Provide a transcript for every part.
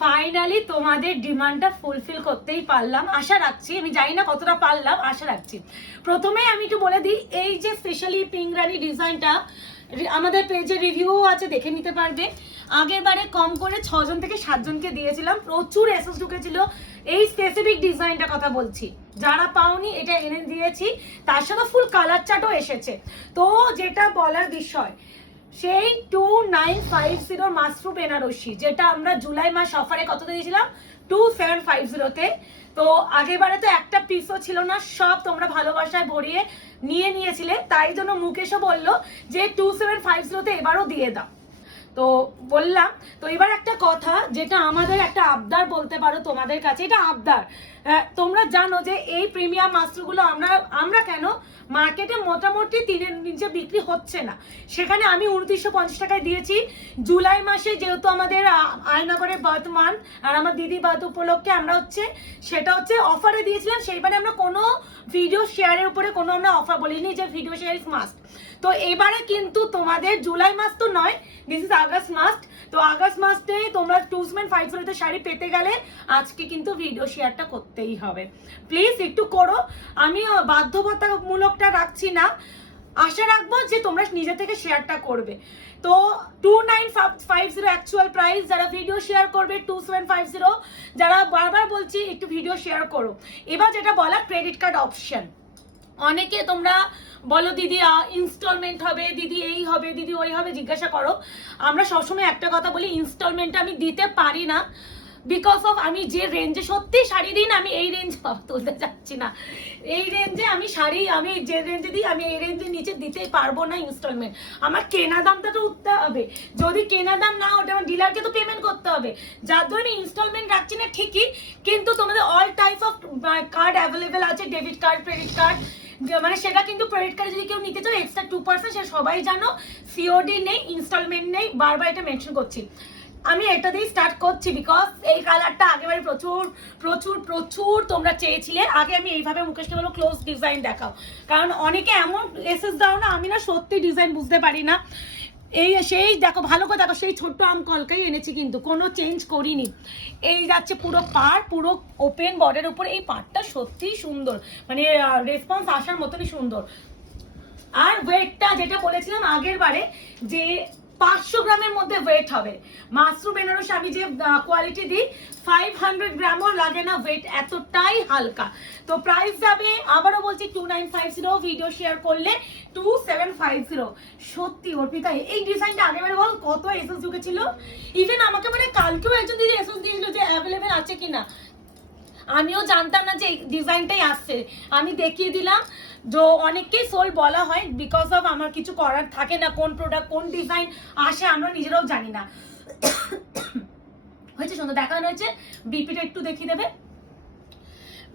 Finally তোমাদের ডিমান্ডটা fulfil করতেই পারলাম, আশা রাখছি। আমি জানি না কতটা পারলাম, আশা রাখছি। প্রথমে আমি একটু বলে দিই, এই যে স্পেশালি পিঙ্ক রানী ডিজাইনটা আমাদের পেজে রিভিউ আছে, দেখে নিতে পারবে। আগের বারে কম করে 6 জন থেকে 7 জনকে দিয়েছিলাম, প্রচুর এসএস ঢুকেছিল। এই স্পেসিফিক ডিজাইনটার কথা বলছি, যারা পাওনি এটা এনে দিয়েছি, তার সাথে ফুল কালার চার্টও এসেছে। তো যেটা বলার বিষয়, সেই 2950 মাশরুম বেনারসি, যেটা আমরা জুলাই মাস অফারে কত দিয়েছিলাম 2750-তে। তো আগেরবারে তো একটা পিসও ছিল না, সব তোমরা ভালোবাসায় ভরিয়ে নিয়ে নিয়েছিলে, তাই জন্য মুকেশও বললো যে 2750-তে এবারও দিয়ে দাও। তো বললাম। তো এবার একটা কথা, যেটা আমাদের একটা আবদার বলতে পারো তোমাদের কাছে, এটা আবদার। তোমরা জানো যে এই প্রিমিয়াম মাশরুমগুলো আমরা কেন মার্কেটে মোটামুটি 3-এর নিচে বিক্রি হচ্ছে না, সেখানে আমি 2950 টাকায় দিয়েছি। জুলাই মাসে যেহেতু আমাদের আয়নাগরের বর্তমান আর আমার দিদি বাদ উপলক্ষে আমরা সেটা অফারে দিয়েছিলাম। সেইবারে আমরা কোনো ভিডিও শেয়ারের উপরে কোনো আমরা অফার বলিনি যে ভিডিও শেয়ার ইজ মাস্ট। তো এবারে কিন্তু তোমাদের জুলাই মাস তো নয়, দিস ইজ আগস্ট মাস। তো আগস্ট মাসে তোমরা 2750-তে শাড়ি পেতে গেলে আজকে কিন্তু ভিডিও শেয়ারটা করতেই হবে। প্লিজ একটু করো, আমি বাধ্যবাধকতামূলকটা রাখছি না, আশা রাখবো যে তোমরা নিজে থেকে শেয়ারটা করবে। তো 2950 অ্যাকচুয়াল প্রাইস, যারা ভিডিও শেয়ার করবে 2750, যারা বারবার বলছি একটু ভিডিও শেয়ার করো। এবার যেটা বলা, ক্রেডিট কার্ড অপশন। অনেকে তোমরা বলো দিদি ইনস্টলমেন্ট হবে, দিদি এই হবে, দিদি ওই হবে, জিজ্ঞাসা করো। আমরা সবসময় একটা কথা বলি, ইনস্টলমেন্টটা আমি দিতে পারি না, বিকজ অফ আমি যে রেঞ্জে সত্যি শাড়ি দিই না, আমি এই রেঞ্জ তুলতে যাচ্ছি না, এই রেঞ্জে আমি শাড়ি আমি যে রেঞ্জে দিই, আমি এই রেঞ্জের নিচে দিতে পারবো না ইনস্টলমেন্ট। আমার কেনা দামটা তো উঠতে হবে, যদি কেনা দাম না ওঠে আমার ডিলারকে তো পেমেন্ট করতে হবে। যার জন্য ইনস্টলমেন্ট রাখছি না ঠিকই, কিন্তু তোমাদের all type of card available আছে, ডেবিট কার্ড, ক্রেডিট কার্ড। মানে সেটা কিন্তু ক্রেডিট কার্ডে যদি কেউ নিতে চাও এক্সট্রা 2%, সেটা সবাই জানো। সিওডি নেই, ইনস্টলমেন্ট নেই, বারবার এটা মেনশন করছি। আমি এটা দিয়ে স্টার্ট করছি বিকজ এই কালারটা আগেবারে প্রচুর প্রচুর প্রচুর তোমরা চেয়েছিলে। আগে আমি এইভাবে মুকেশকে বলো ক্লোজ ডিজাইন দেখাও, কারণ অনেকে এমন এসএস দাও না, আমি না সত্যি ডিজাইন বুঝতে পারি না। সেই দেখো, ভালো করে দেখো, সেই ছোট্ট আম কলকাই এনেছি, কিন্তু কোনো চেঞ্জ করিনি। এই যাচ্ছে পুরো পাড়, পুরো ওপেন বর্ডারের উপর। এই পাড়টা সত্যিই সুন্দর, মানে রেসপন্স আসার মতনই সুন্দর। আর ওয়েটটা যেটা বলেছিলাম আগের বারে, যে 500 গ্রামের মধ্যে ওয়েট হবে। মাশরুম বেনারসি আমি যে কোয়ালিটি দিই, 500 গ্রামও লাগে না ওয়েট, এতটাই হালকা। তো প্রাইস যাবে, আবারও বলছি 2950, ভিডিও শেয়ার করলে 2750। সত্যি অর্পিতা, এই ডিজাইনটা আগেবারে বল কত এসএস ঢুকেছিল। ইভেন আমাকে মানে কালকেও একজন দিদি এসএস দিয়েছিল যে অ্যাভেলেবেল আছে কিনা, আমিও জানতাম না যে এই ডিজাইনটাই আসছে, আমি দেখিয়ে দিলাম। যে অনেককেই সোল বলা হয়, বিকজ অফ আমার কিছু করার থাকে না, কোন প্রোডাক্ট কোন ডিজাইন আসে আমরা নিজেরাও জানি না। হয়েছে সুন্দর দেখানো হয়েছে। বিপিটা একটু দেখিয়ে দেবে।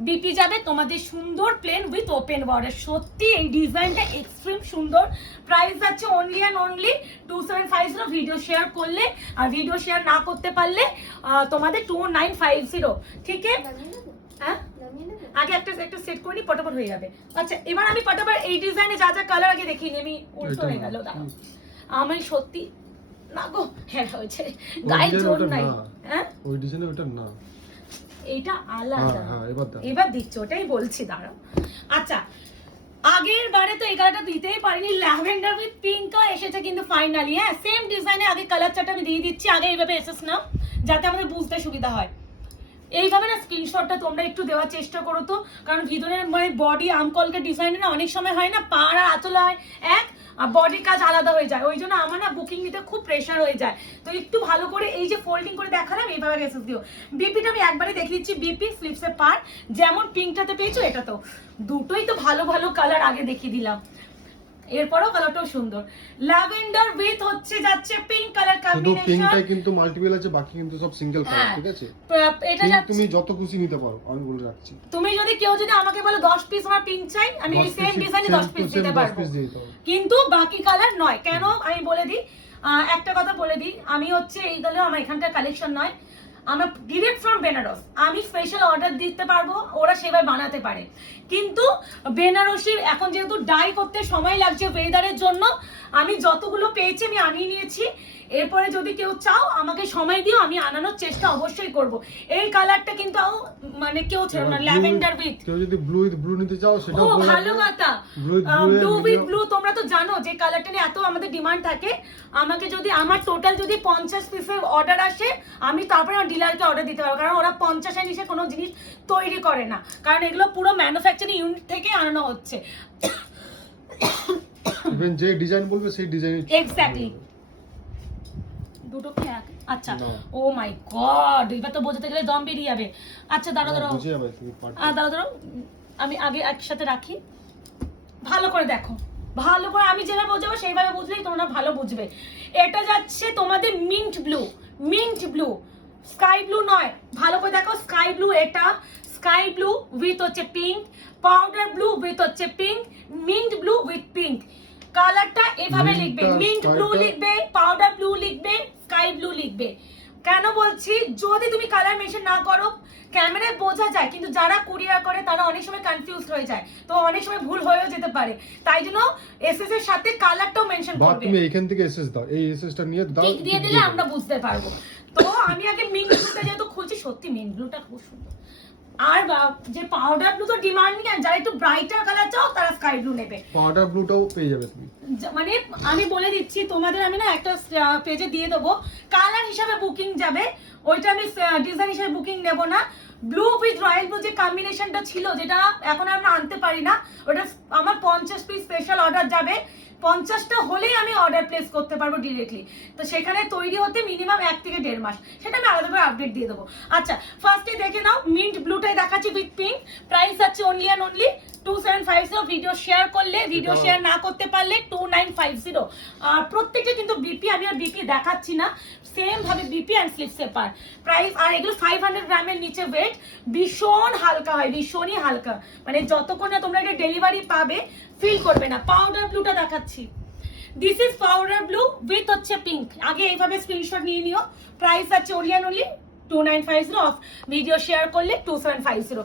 বিপি যাবে তোমাদের সুন্দর প্লেন উইথ ওপেন বর্ডার। সত্যি এই ডিজাইনটা এক্সট্রিম সুন্দর। প্রাইস যাচ্ছে only and only 2750, video share করলে। আর ভিডিও শেয়ার না করতে পারলে তোমাদের 2950। ঠিক আছে, হ্যাঁ আগে একটা সেট করে নি, পটাপট হয়ে যাবে। আচ্ছা, এবার আমি পটাপট এই ডিজাইনে যা যা কালার আগে দেখিনি, আমি উল্টো হয়ে গেল। দাঁড়াও, আমি সত্যি না গো, হ্যাঁ হয়েছে, গায়ে জোর নাই। হ্যাঁ ওই ডিজাইনে ওটা না, এইটা আলাদা। এবার দিচ্ছ, ওটাই বলছি, দাঁড়াও। আচ্ছা, আগের বারে তো এই কালারটা দিতেই পারিনি, ল্যাভেন্ডার উইথ পিঙ্ক এসেছে কিন্তু ফাইনালি। হ্যাঁ, সেম ডিজাইনে আগে কালার চার্ট আমি দিয়ে দিচ্ছি, আগে এইভাবে এসেস না, যাতে আমাদের বুঝতে সুবিধা হয়। এইভাবে না স্ক্রিনশটটা তোমরা একটু দেওয়ার চেষ্টা করো তো, কারণ ভিতরের মানে বডি আমকলকে ডিজাইনে না অনেক সময় হয় না, পাড় আর আঁচল হয় এক, বডির কাজ আলাদা হয়ে যায়, ওই জন্য আমার না বুকিং নিতে খুব প্রেশার হয়ে যায়। তো একটু ভালো করে এই যে ফোল্ডিং করে দেখালাম, এইভাবে মেসেজ দিও। বিপিটা আমি একবারে দেখিয়ে দিচ্ছি, বিপি স্লিপসের পার যেমন পিঙ্কটাতে পেয়েছো, এটা তো দুটোই তো ভালো ভালো কালার আগে দেখিয়ে দিলাম। এরপরও কালারটাও সুন্দর, ল্যাভেন্ডার উইথ যাচ্ছে পিঙ্ক কালার কম্বিনেশন। শুধু পিঙ্কটাই কিন্তু মাল্টিপল আছে, বাকি কিন্তু সব সিঙ্গেল কালার। ঠিক আছে, এটা তুমি যত খুশি নিতে পারো, আমি বলে রাখছি। তুমি যদি কেউ আমাকে বলো 10 পিস আমার পিঙ্ক চাই, আমি এই সেম ডিজাইনে 10 পিস দিতে পারবো, কিন্তু বাকি কালার নয়। কেন আমি বলে দিই, একটা কথা বলে দিই, আমি এই গেলে আমার এখানকার কালেকশন নয়, আমরা ডিরেক্ট ফ্রম বেনারস, আমি স্পেশাল অর্ডার দিতে পারবো, ওরা সেভাবে বানাতে পারে। কিন্তু বেনারসির এখন যেহেতু ডাই করতে সময় লাগছে ওয়েদারের জন্য, আমি যতগুলো পেয়েছি আমি আনিয়ে নিয়েছি। এরপরে যদি কেউ চাও আমাকে সময় দিও, আমি আনানোর চেষ্টা অবশ্যই করব। এই কালারটা কিন্তু মানে কেউ ছেড়ে না, ল্যাভেন্ডার উইথ, কেউ যদি ব্লু উইথ ব্লু নিতে চাও সেটাও ভালো কথা। ব্লু উইথ ব্লু তোমরা তো জানো যে কালারটা নিয়ে এত আমাদের ডিমান্ড থাকে। আমাকে যদি আমার টোটাল যদি 50 পিসের অর্ডার আসে, আমি তারপরে ডিলারকে অর্ডার দিতে পারবো, কারণ ওরা 50 নিচে কোনো জিনিস তৈরি করে না, কারণ এগুলো পুরো ম্যানুফ্যাকচারিং ইউনিট থেকে আনানো হচ্ছে। ইভেন যে ডিজাইন বলবে সেই ডিজাইন এক্স্যাক্টলি। দুটো কি এক? আচ্ছা, ও মাই গড, এবার তো বোঝাতে গেলে দম বেরিয়ে যাবে। আচ্ছা দাঁড়াও দাঁড়াও, আমি আগে একসাথে রাখি, ভালো করে দেখো, ভালো করে আমি যেভাবে বোঝাবো সেইভাবে বুঝলেই তোমরা ভালো বুঝবে। এটা যাচ্ছে তোমাদের mint blue, mint blue, sky blue নয়, ভালো করে দেখো, স্কাই ব্লু। এটা স্কাই ব্লু উইথ হচ্ছে পিঙ্ক, পাউডার ব্লু উইথ হচ্ছে pink, mint blue with pink. কালারটা এভাবে লিখবে, মিন্ট ব্লু লিখবে, পাউডার ব্লু লিখবে, স্কাই ব্লু লিখবে। কেন বলছি, যদি তুমি কালার মেনশন না করো ক্যামেরায় বোঝা যায়, কিন্তু যারা কুরিয়ার করে তারা অনেক সময় কনফিউজ হয়ে যায়, তো অনেক সময় ভুল হয়েও যেতে পারে। তাই জন্য এসএস এর সাথে কালারটাও মেনশন করবে। তুমি এখান থেকে এসএস দাও, এই এসএসটা নিয়ে দাও, ঠিক দিয়ে দিলে আমরা বুঝতে পারবো। তো আমি আগে মিন্ট ব্লুটা যেহেতু খুলছি, সত্যি মিন্ট ব্লুটা খুব সুন্দর। আর যে পাউডার ব্লু তো ডিমান্ড নেই, যারা একটু ব্রাইটার কালার চাও তারা স্কাই ব্লু নেবে। পাউডার ব্লুটাও পেয়ে যাবে তুমি। মানে আমি বলে দিচ্ছি তোমাদের, আমি না একটা পেজে দিয়ে দেবো, কালার হিসাবে বুকিং যাবে, ওইটা আমি ডিজাইন হিসাবে বুকিং নেব না। ব্লু উইথ রয়্যাল ব্লু যে কম্বিনেশনটা ছিল, যেটা এখন আমরা আনতে পারি না, ওটা আমার 50 পিস স্পেশাল অর্ডার যাবে, 50টা হলেই আমি অর্ডার প্লেস করতে পারবো ডিরেক্টলি। তো সেখানে তৈরি হতে মিনিমাম 1 থেকে 1.5 মাস, সেটা আমি আলাদা করে আপডেট দিয়ে দেবো। আচ্ছা, ফার্স্টে দেখে নাও, মিন্ট ব্লুটাই দেখাচ্ছি উইথ পিঙ্ক। প্রাইস আছে only and only 2750। Video share করলে, ভিডিও শেয়ার না করতে পারলে 2950। আর প্রত্যেকটা কিন্তু বিপি, আমি আর বিপি দেখাচ্ছি না, সেম ভাবে বিপি অ্যান্ড স্লিপ সেপার প্রাইস। আর এগুলো 500 গ্রামের নিচে ওয়েট, ভীষণ হালকা হয়, ভীষণই হালকা, মানে যতক্ষণ না তোমরা এটা ডেলিভারি পাবে ফিল করবে না। পাউডার ব্লুটা দেখাচ্ছি, this is powder blue with হচ্ছে পিঙ্ক। আগে এইভাবে স্ক্রিনশট নিয়ে নিও। প্রাইস আছে only and only 2950 of, video share করলে 2750।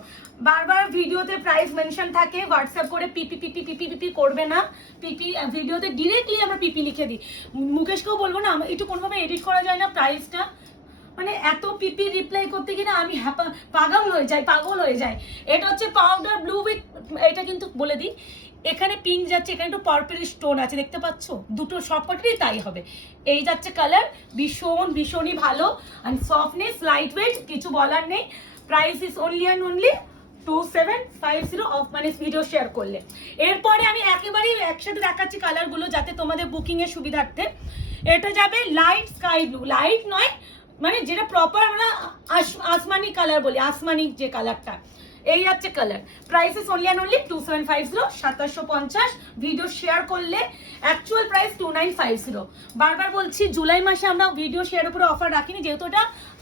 বারবার ভিডিওতে প্রাইস মেনশন থাকে, হোয়াটসঅ্যাপ করে পিপি পিপি পিপি পিপি করবে না। পিপি ভিডিওতে ডিরেক্টলি আমরা পিপি লিখে দিই। মুকেশকেও বলবো না, একটু কোনোভাবে এডিট করা যায় না প্রাইসটা, মানে এত পিপি রিপ্লাই করতে গিয়ে না আমি পাগল হয়ে যাই। এটা হচ্ছে পাউডার ব্লু উইথ, এটা কিন্তু বলে দিই, এখানে পিঙ্ক যাচ্ছে, এখানে একটু পার্পল স্টোন আছে, দেখতে পাচ্ছ, দুটো সবকটারই তাই হবে। এই যাচ্ছে কালার, ভীষণই ভালো, আর সফটনেস, লাইট ওয়েট, কিছু বলার নেই। Price is only and only 2750 of, মানে ভিডিও শেয়ার করলে। এরপরে আমি একেবারেই একসাথে দেখাচ্ছি কালারগুলো যাতে তোমাদের বুকিং এর সুবিধার্থে। এটা যাবে লাইট স্কাই ব্লু, লাইট নয়, মানে যেটা প্রপার আমরা আসমানি কালার বলি, আসমানি যে কালারটা, এই হচ্ছে colour. Price is only and only 2750, 2750। Video share করলে অ্যাকচুয়াল প্রাইস 2950। বারবার বলছি, জুলাই মাসে আমরা ভিডিও শেয়ার উপরে অফার রাখিনি, যেহেতু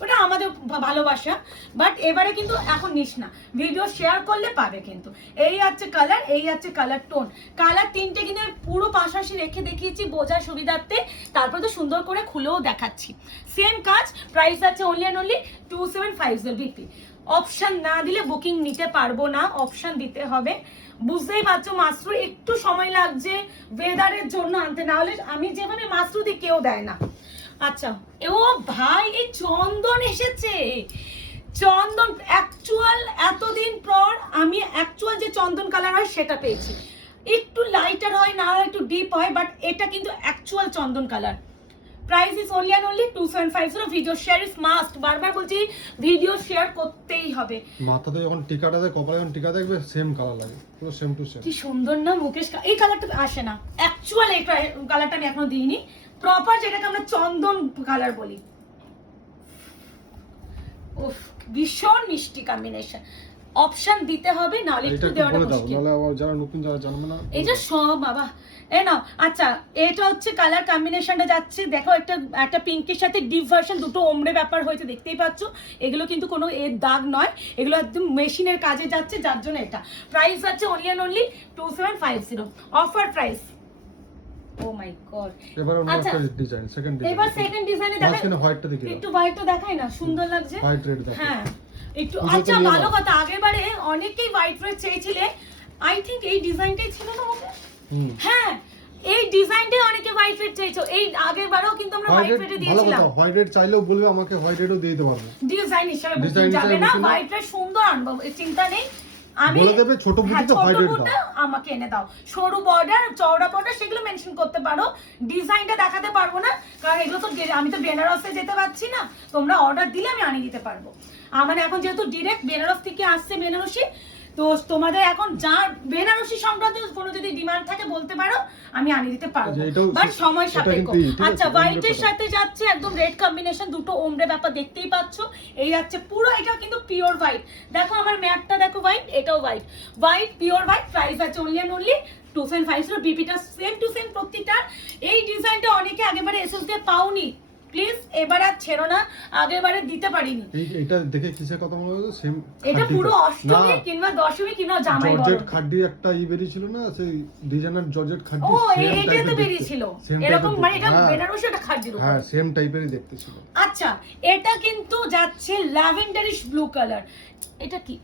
ওটা আমাদের ভালোবাসা, বাট এবারে কিন্তু এখন নিস না, ভিডিও শেয়ার করলে পাবে কিন্তু। এই হচ্ছে কালার, এই হচ্ছে কালার টোন। কালার তিনটে কিন্তু পুরো পাশাপাশি রেখে দেখিয়েছি বোঝার সুবিধার্থে, তারপর তো সুন্দর করে খুলেও দেখাচ্ছি। সেম কাজ, প্রাইস আছে only and only 2750 VP. Option না দিলে বুকিং নিতে পারবো না, অপশন দিতে হবে। বুঝতেই পারছো, মাশরু একটু সময় লাগছে ওয়েদারের জন্য আনতে, না হলে আমি যেভাবে মাশরু দিই কেউ দেয় না। আচ্ছা, ও ভাই, এই চন্দন এসেছে, চন্দন অ্যাকচুয়াল, এতদিন পর আমি অ্যাকচুয়াল যে চন্দন কালার হয় সেটা পেয়েছি। একটু লাইটার হয়, না একটু ডিপ হয়, বাট এটা কিন্তু actual Chandan colour. Price is only and only 2750। Video share is must, বারবার বলছি ভিডিও শেয়ার করতেই হবে। মাথাতে যখন টিকাটা দেয়, কপালে যখন টিকা দেখবে সেম কালার লাগে, পুরো সেম টু সেম। কি সুন্দর না মুকেশ, এই কালারটা আসে না অ্যাকচুয়াল, এই কালারটা আমি এখনো দিইনি, প্রপার যেটাকে আমরা চন্দন কালার বলি। উফ, ভীষণ মিষ্টি কম্বিনেশন। অপশন দিতে হবে, না হলে একটু দেওয়াটা মুশকিল, নালে আবার যারা নতুন যারা জানবে না। এই যে সব বাবা এ নাও। আচ্ছা, এটা হচ্ছে কালার কম্বিনেশনটা যাচ্ছে, দেখো একটা পিঙ্কের সাথে ডিপ ভার্সন, দুটো ওমরে ব্যাপার হয়েছে, দেখতেই পাচ্ছ। এগুলো কিন্তু কোনো এর দাগ নয়, এগুলো একদম মেশিনের কাজে যাচ্ছে, যার জন্য এটা। প্রাইস আছে only and only 2750, offer price. Oh my god. এবার অন্য একটা ডিজাইন, সেকেন্ড ডিজাইন, এবার সেকেন্ড ডিজাইনে দেখেন, মাঝখানে হোয়াইটটা দেখি, একটু হোয়াইটটা দেখাই না, সুন্দর লাগছে, হোয়াইট রেড দেখো। হ্যাঁ একটু। আচ্ছা, ভালো কথা, আগেরবারে অনেকেই হোয়াইট রেড চেয়েছিলে, আই থিংক এই ডিজাইনটাই ছিল না ওকে। হ্যাঁ, এই ডিজাইনটাই অনেকে হোয়াইট রেড চাইছো, এই আগের বারও কিন্তু আমরা হোয়াইট রেডে দিয়েছিলাম। ভালো কথা, হোয়াইট রেড চাইলেও বলবে আমাকে হোয়াইট রেডও দিয়ে দিতে পারবো, ডিজাইন হিসেবে বুঝতে যাবে না, হোয়াইট রেড সুন্দর আনবো, এই চিন্তা নেই। আমি বলে দেবে ছোট বুটিতে হোয়াইট রেড দাও, আমাকে এনে দাও, সরু বর্ডার চওড়া বর্ডার সেগুলো মেনশন করতে পারো, ডিজাইনটা দেখাতে পারবো না কারণ এগুলো তো আমি তো বেনারসে যেতে পারছি না, তোমরা অর্ডার দিলে আমি আনিয়ে দিতে পারবো। আমার এখন যেহেতু ডিরেক্ট বেনারস থেকে আসছে বেনারসি, তো তোমাদের এখন যা বেনারসি সংক্রান্ত কোনো যদি ডিমান্ড থাকে বলতে পারো, আমি আনিয়ে দিতে পারবো, বাট সময় সাপেক্ষ। আচ্ছা, হোয়াইটের সাথে যাচ্ছে একদম রেড কম্বিনেশন, দুটো ওমরে ব্যাপার দেখতেই পাচ্ছ, এই যাচ্ছে পুরো, এটা কিন্তু পিওর হোয়াইট, দেখো আমার ম্যাটটা দেখো হোয়াইট, এটাও white, white pure white, price আছে অনলি অ্যান্ড অনলি 2750, বিপিটা সেম টু সেম প্রত্যেকটা। এই ডিজাইনটা অনেকে আগেবারে এসএস দিয়ে পাওনি, প্লিজ এবার আর ছেড়ো না, আগেবারে দিতে পারিনি। এটা দেখে কিসের কথা মনে হলো, সেম এটা পুরো অষ্টমী কিংবা দশমী কিংবা জামাই বড় জর্জেট খাড্ডি একটা বেরিয়েছিল না, সেই ডিজাইনার জর্জেট খাড্ডি, ও এটা তো বেরিয়েছিল এরকম, মানে এটা বেনারসি, এটা খাড্ডির উপর, হ্যাঁ সেম টাইপেরই দেখতে ছিল। আচ্ছা, এটা কিন্তু যাচ্ছে ল্যাভেন্ডারিশ ব্লু কালার, এটা কি?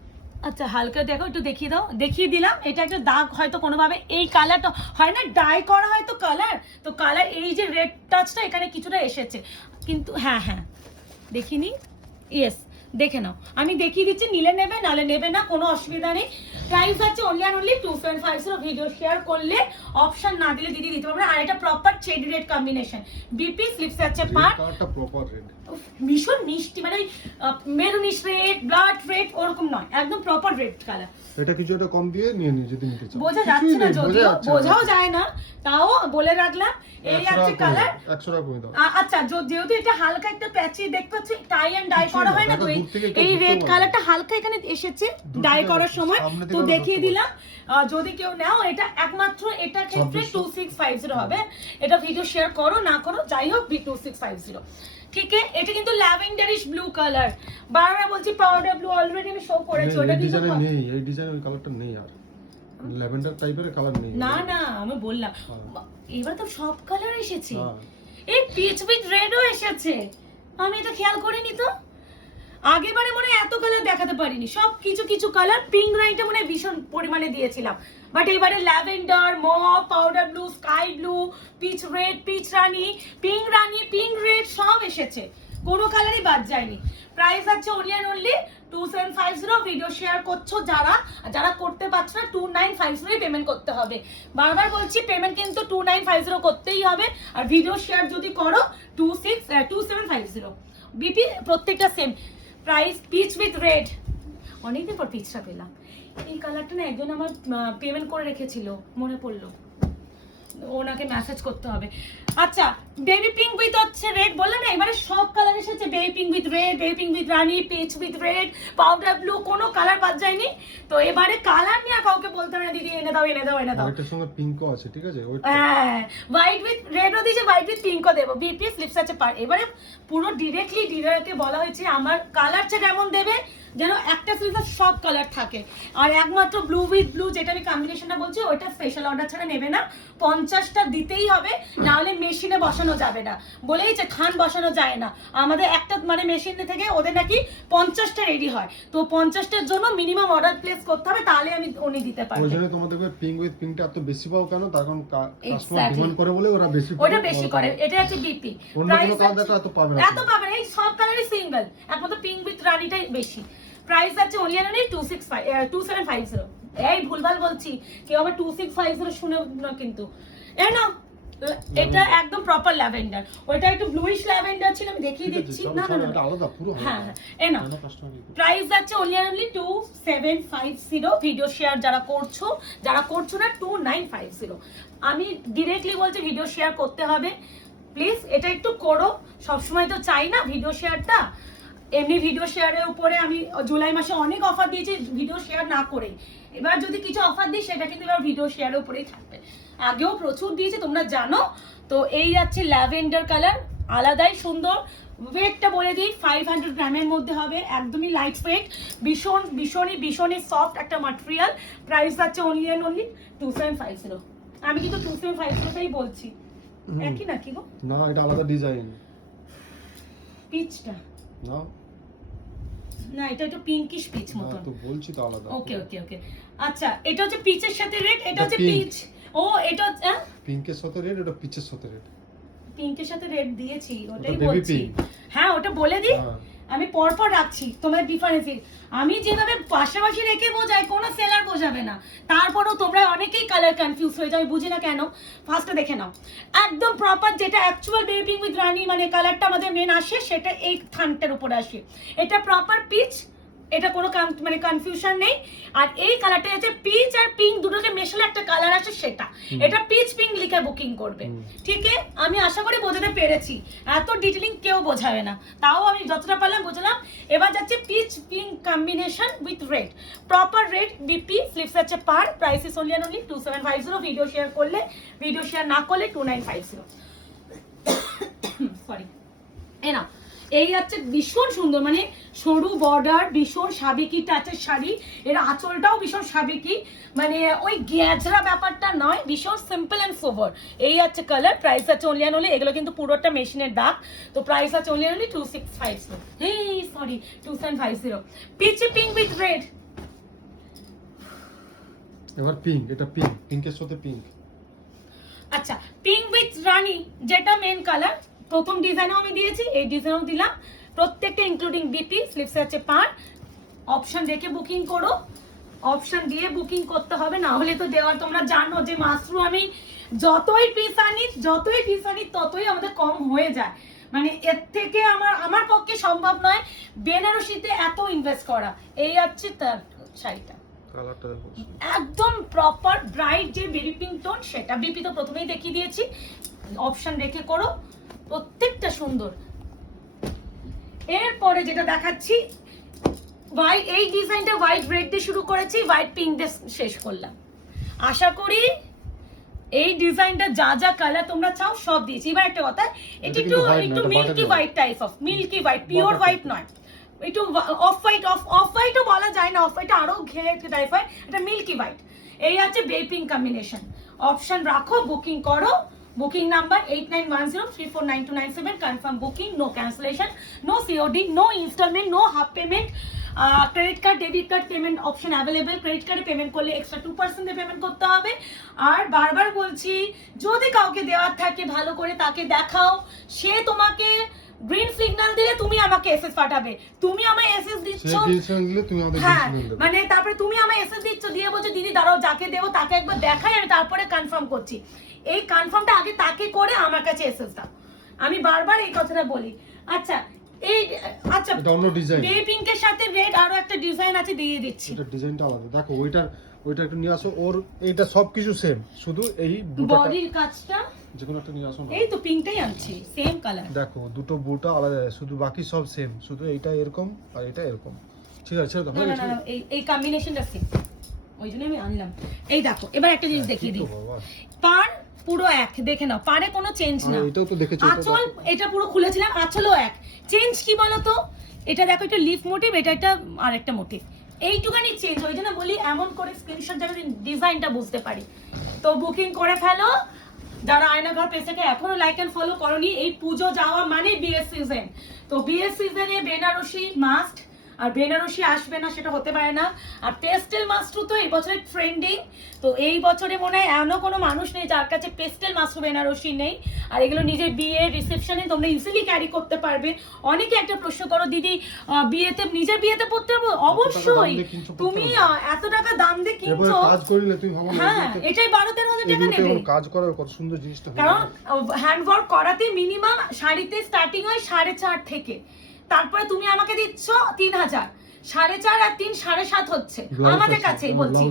আচ্ছা হালকা দেখো, একটু দেখিয়ে দাও, দেখিয়ে দিলাম। এটা একটা দাগ হয়তো কোনোভাবে, এই কালারটা হয় না ডাই করা হয়তো কালার, তো কালার এই যে রেড টাচটা এখানে কিছুটা এসেছে, কিন্তু হ্যাঁ হ্যাঁ দেখিনি, ইয়েস দেখে নাও, আমি দেখিয়ে দিচ্ছি, নিলে নেবে নালে নেবে না, কোনো অসুবিধা নেই। প্রাইস আছে only and only 2750, video share করলে অপশন না দিলে দিদি দিতে পারবে। আর এটা proper shade red combination, BP slips আছে পার, কালারটা প্রপার রেড, ভীষণ মিষ্টি, মানে মেরুনিশ রেড ব্লাড রেড ওরকম নয়, একদম প্রপার রেড কালার। এটা কিছু একটা কম দিয়ে নিয়ে নিয়ে যদি নিতে চাও, বোঝা যাচ্ছে না, যদিও বোঝাও যায় না, তাও বলে রাখলাম। এই আছে কালার 100 টাকা কমে দাও। আচ্ছা, যেহেতু এটা হালকা একটা প্যাচি দেখতে পাচ্ছি, টাই এন্ড ডাই করা হয় না, তো এই রেড কালারটা হালকা এখানে এসেছে ডাই করার সময়, তো দেখিয়ে দিলাম। যদি কেউ নাও, এটা একমাত্র এটার ক্ষেত্রে 2650 হবে, এটা ভিডিও শেয়ার করো না করো যাই হোক 2650, ঠিক আছে। এটা কিন্তু ল্যাভেন্ডারিশ ব্লু কালার, বারবার বলছি পাউডার ব্লু অলরেডি আমি শো করেছি, ওটা কিন্তু নেই, এই ডিজাইন ওই কালারটা নেই, আর ল্যাভেন্ডার টাইপের কালার নেই। না না, আমি বললাম এবার তো সব কালার এসেছে, এই পিচ উইথ রেডও এসেছে, আমি এটা খেয়াল করিনি তো, আগেবারে মনে হয় এত কালার দেখাতে পারিনি, সব কিছু কিছু কালার, পিঙ্ক রাইটা মনে হয় ভীষণ পরিমাণে দিয়েছিলাম, বাট এবারে lavender, mauve, powder blue, sky blue, peach red, peach রানী, পিঙ্ক রেড সব এসেছে, কোনো কালারই বাদ যায়নি। প্রাইস আছে only and only 2750, video share করছো যারা, যারা করতে পারছো না 2950 পেমেন্ট করতে হবে, বারবার বলছি পেমেন্ট কিন্তু 2950 করতেই হবে, আর ভিডিও শেয়ার যদি করো 2750, বিপি প্রত্যেকটা same price, peach with red, অনেকদিন পর পিচটা পেলাম, এই কালারটা না একজন আমার পেমেন্ট করে রেখেছিল, মনে পড়লো, ওনাকে মেসেজ করতে হবে। আচ্ছা, বেবি পিঙ্ক উইথ হচ্ছে রেড, বললাম না এবারে সব কালার এসেছে, baby pink with red, baby pink with rani, peach with red, powder blue, কোনো কালার বাদ যায়নি। তো এবারে কালার নিয়ে আর কাউকে বলতে হবে না দিদি এনে দাও এনে দাও এনে দাও, এটার সঙ্গে পিঙ্কও আছে, ঠিক আছে, হ্যাঁ হোয়াইট উইথ রেডও দিয়েছে, হোয়াইট উইথ পিঙ্কও দেবো, বিপি স্লিপস আছে পার। এবারে পুরো ডিরেক্টলি ডিলারকে বলা হয়েছে আমার কালারটা কেমন দেবে, যেন একটা স্লিপে সব কালার থাকে, আর একমাত্র ব্লু উইথ ব্লু যেটা আমি কম্বিনেশনটা বলছি ওইটা স্পেশাল অর্ডার ছাড়া নেবে না, 50টা দিতেই হবে, না হলে মেশিনে বসানো যাবে না, বলেইছে খান বসানো যায় না, আমাদের একটা মানে মেশিন থেকে ওদের নাকি 50টা রেডি হয়, তো 50টার জন্য মিনিমাম অর্ডার প্লেস করতে হবে, তাহলে আমি উনি দিতে পারবো। ওইজন্য তোমাদের পিঙ্ক উইথ পিঙ্কটা এত বেশি পাও কেন, তার কারণ কাস্টমার ডিমান্ড করে বলে ওরা বেশি, ওটা বেশি করে, এটা হচ্ছে বিপি, প্রাইস এত পাবে না, এত পাবে না, এই সব কালারই সিঙ্গেল, একমাত্র পিঙ্ক উইথ রানীটাই বেশি। প্রাইস আছে অনলি অনলি 2750, এই ভুলভাল বলছি, কেউ আবার 2650 শুনে না কিন্তু, না এটা একদম প্রপার ল্যাভেন্ডার, ওটা একটু ব্লুইশ ল্যাভেন্ডার ছিল, আমি দেখিয়ে দিচ্ছি, না না এটা আলাদা পুরো, হ্যাঁ হ্যাঁ, না প্রাইস আছে অনলি অনলি 2750, ভিডিও শেয়ার যারা করছো না 2950, আমি ডিরেক্টলি বলছি ভিডিও শেয়ার করতে হবে, প্লিজ এটা একটু করো, সবসময় তো চাই না ভিডিও শেয়ারটা, এমনি ভিডিও শেয়ারের উপরে আমি জুলাই মাসে অনেক অফার দিয়েছি ভিডিও শেয়ার না করে, এবার যদি কিছু অফার দিই সেটা কিন্তু এবার ভিডিও শেয়ারের উপরেই থাকবে, আগেও প্রচুর দিয়েছি তোমরা জানো। তো এই যাচ্ছে ল্যাভেন্ডার কালার, আলাদাই সুন্দর, ওয়েটটা বলে দিই 500 গ্রামের মধ্যে হবে, একদমই লাইট ওয়েট, ভীষণই সফট একটা ম্যাটেরিয়াল, প্রাইস আছে অনলি অ্যান্ড অনলি 2750, আমি কিন্তু 2750টাই বলছি, একই নাকি গো? না এটা আলাদা ডিজাইন, পিচটা না এটা একটু পিঙ্কিশ পিচ মতো, তো বলছি তো আলাদা, ওকে ওকে ওকে। আচ্ছা এটা হচ্ছে পিচের সাথে রেড, এটা হচ্ছে পিচ, ও এটা পিঙ্কের সাথে রেড, ওটা পিচের সাথে রেড। পিঙ্কের সাথে রেড দিয়েছি, ওটাই বেবি বলছি। পিঙ্ক। হ্যাঁ ওটা বলে দিই, হ্যাঁ। আমি পরপর রাখছি তোমাদের ডিফারেন্স। আমি যেভাবে পাশাপাশি রেখে বোঝাই কোনো সেলার বোঝাবে না, তারপরেও তোমরা অনেকেই কালার কনফিউজ হয়ে যাও, আমি বুঝি না কেন। ফার্স্টে দেখে নাও একদম প্রপার যেটা অ্যাকচুয়াল বেবি পিঙ্ক উইথ রানী মানে কালারটা আমাদের মেন আসে, সেটা এই থানটার উপরে আসে। এটা প্রপার পিচ, এটা কোনো মানে কনফিউশন নেই। আর এই কালারটা হচ্ছে পিচ আর পিঙ্ক দুটোকে মেশালে একটা কালার আছে সেটা, এটা পিচ পিঙ্ক লিখে বুকিং করবে। ঠিক আছে, আমি আশা করি বোঝাতে পেরেছি, এত ডিটেলিং কেউ বোঝাবে না, তাও আমি যতটা পারলাম বোঝালাম। এবার যাচ্ছে peach pink combination with red, proper red BP flips আছে পার, price is only 2750। Video share করলে, ভিডিও শেয়ার না করলে 2950। সরি না, এই হচ্ছে ভীষণ সুন্দর, মানে সরু বর্ডার, ভীষণ সাবেকি টাচের শাড়ি। এর আঁচলটাও ভীষণ সাবেকি, মানে ওই গ্যাজরা ব্যাপারটা নয়, ভীষণ সিম্পল অ্যান্ড সোভার। এই হচ্ছে কালার, প্রাইস আছে অনলি এগুলো কিন্তু পুরোটা মেশিনের দাগ, তো প্রাইস আছে only 2650। Hey sorry 2750। Peachy pink with red. এবার পিঙ্ক, এটা পিঙ্ক, পিঙ্কের সাথে পিঙ্ক। আচ্ছা পিঙ্ক উইথ রানী যেটা মেন কালার, প্রথম ডিজাইনও আমি দিয়েছি, এই ডিজাইনও দিলাম, প্রত্যেকটা ইনক্লুডিং বিপি স্লিপস আছে পার। অপশন রেখে বুকিং করো, অপশন দিয়ে বুকিং করতে হবে, না হলে তো দেওয়ার তোমরা জানো যে মাশরু আমি যতই পিস আনি ততই আমাদের কম হয়ে যায়, মানে এর থেকে আমার পক্ষে সম্ভব নয় বেনারসিতে এত ইনভেস্ট করা। এই হচ্ছে তার শাড়িটা, কালারটা দেখো একদম প্রপার ব্রাইট যে বেবি পিঙ্ক টোন, সেটা বিপি তো প্রথমেই দেখিয়ে দিয়েছি। অপশন রেখে করো, প্রত্যেকটা সুন্দর। এরপরে যেটা দেখাচ্ছি হোয়াইট, এই ডিজাইনটা হোয়াইট রেড দিয়ে শুরু করেছি, হোয়াইট পিঙ্ক দিয়ে শেষ করলাম। আশা করি এই ডিজাইনটা যা যা কালার তোমরা চাও সব দিয়েছি। এবার একটা কথা, এটা একটু milky white type of, milky white, pure white নয়, একটু অফ হোয়াইটও বলা যায় না, অফ হোয়াইট আরো ঘেয়ে টাইপ হয়, এটা মিল্কি হোয়াইট। এই আছে বেবি পিঙ্ক কম্বিনেশন। অপশন রাখো, বুকিং করো। Booking number 8910349297। Confirm booking, no cancellation, no COD, no instalment, no half payment. Credit card debit card payment option available. Credit কার্ডে payment করলে extra 2% দিয়ে payment করতে হবে। আর বারবার বলছি, যদি কাউকে দেওয়ার থাকে ভালো করে তাকে দেখাও, সে তোমাকে গ্রিন সিগন্যাল দিলে তুমি আমাকে এসএস পাঠাবে, তুমি আমায় এসএস দিচ্ছ, হ্যাঁ মানে তারপরে তুমি আমায় এসএস দিচ্ছ, দিয়ে বলছো দিদি দাঁড়াও যাকে দেবো তাকে একবার দেখাই, আমি তারপরে কনফার্ম করছি। এই কনফার্মটা আগে তাকে করে আমার কাছে এসএস দাও, আমি বারবার এই কথাটা বলি। আচ্ছা এই আচ্ছা বেবি পিঙ্কের সাথে রেড আরো একটা ডিজাইন আছে, দিয়ে দিচ্ছি। এটা ডিজাইনটা আলাদা, দেখো ওইটা একটু নিয়ে আসো, ওর এইটা সবকিছু সেম, শুধু এই বডির কাজটা যেকোনো একটা নিয়ে আসো না। এই তো পিঙ্কটাই আনছি, সেম কালার, দেখো দুটো বুটা আলাদা, শুধু বাকি সব সেম, শুধু এইটা এরকম আর এটা এরকম, ঠিক আছে? না এই কম্বিনেশনটা সেম, ওই জন্য আমি আনলাম। এই দেখো এবার একটা জিনিস দেখিয়ে দিই, পার পুরো এক, দেখে নাও পারে কোনো চেঞ্জ না। এটাও তো দেখেছো, আঁচল এটা পুরো খুলেছিলাম, আঁচলও এক, চেঞ্জ কি বলো তো, এটা দেখো এটা লিফ মোটিভ, এটা একটা আরেকটা মোটিভ, এইটুখানি চেঞ্জ। ওই জন্য বলি এমন করে স্ক্রিনশট যাতে ডিজাইনটা বুঝতে পারি। তো বুকিং করে ফেলো, যারা আয়নাঘর পেজটাকে এখনো লাইক এন্ড ফলো করনি, এই পুজো যাওয়া মানে বিয়ের সিজন, তো বিয়ের সিজনে বেনারসি মাস্ট, আর বেনারসি আসবে না সেটা হতে পারে না। আর পেস্টেল মাস্ট্রু তো এই বছরের ট্রেন্ডিং, তো এই বছরে মনে হয় এমন কোনো মানুষ নেই যার কাছে পেস্টেল মাস্ট্রু বেনারসি নেই। আর এগুলো নিজের বিয়ে রিসেপশনে তোমরা ইজিলি ক্যারি করতে পারবে। অনেকে একটা প্রশ্ন করো দিদি বিয়েতে, নিজের বিয়েতে পড়তে পারবো? অবশ্যই, তুমি এত টাকা দাম দিয়ে কিনছো, হ্যাঁ এটাই 12-13 হাজার টাকা নেবে, কাজ করার কত সুন্দর জিনিসটা, কারণ হ্যান্ড ওয়ার্ক করাতে মিনিমাম শাড়িতে স্টার্টিং হয় 4.5 থেকে, তারপরে তুমি আমাকে দিচ্ছ 3000, 4.5 আর 3 7.5 হচ্ছে আমাদের কাছেই বলছি।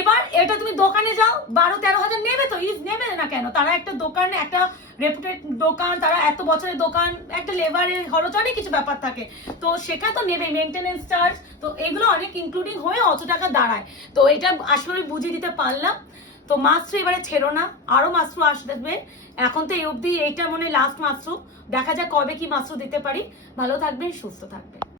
এবার এটা তুমি দোকানে যাও 12-13 হাজার নেবে, তো নেবে না কেন? তারা একটা দোকান, একটা রেপুটেড দোকান, তারা এত বছরের দোকান, একটা লেবারের খরচ, অনেক কিছু ব্যাপার থাকে, তো সেটা তো নেবে, মেনটেনেন্স চার্জ, তো এগুলো অনেক ইনক্লুডিং হয়ে অত টাকা দাঁড়ায়। তো এটা আসলে বুঝিয়ে দিতে পারলাম। তো মাশরু এবারে ছেড়ো না, আরো মাশরু আসবে, এখন তো এই অবধি এইটা মনে লাস্ট মাশরু, দেখা যাক কবে কি মাশরু দিতে পারি। ভালো থাকবেন, সুস্থ থাকবেন।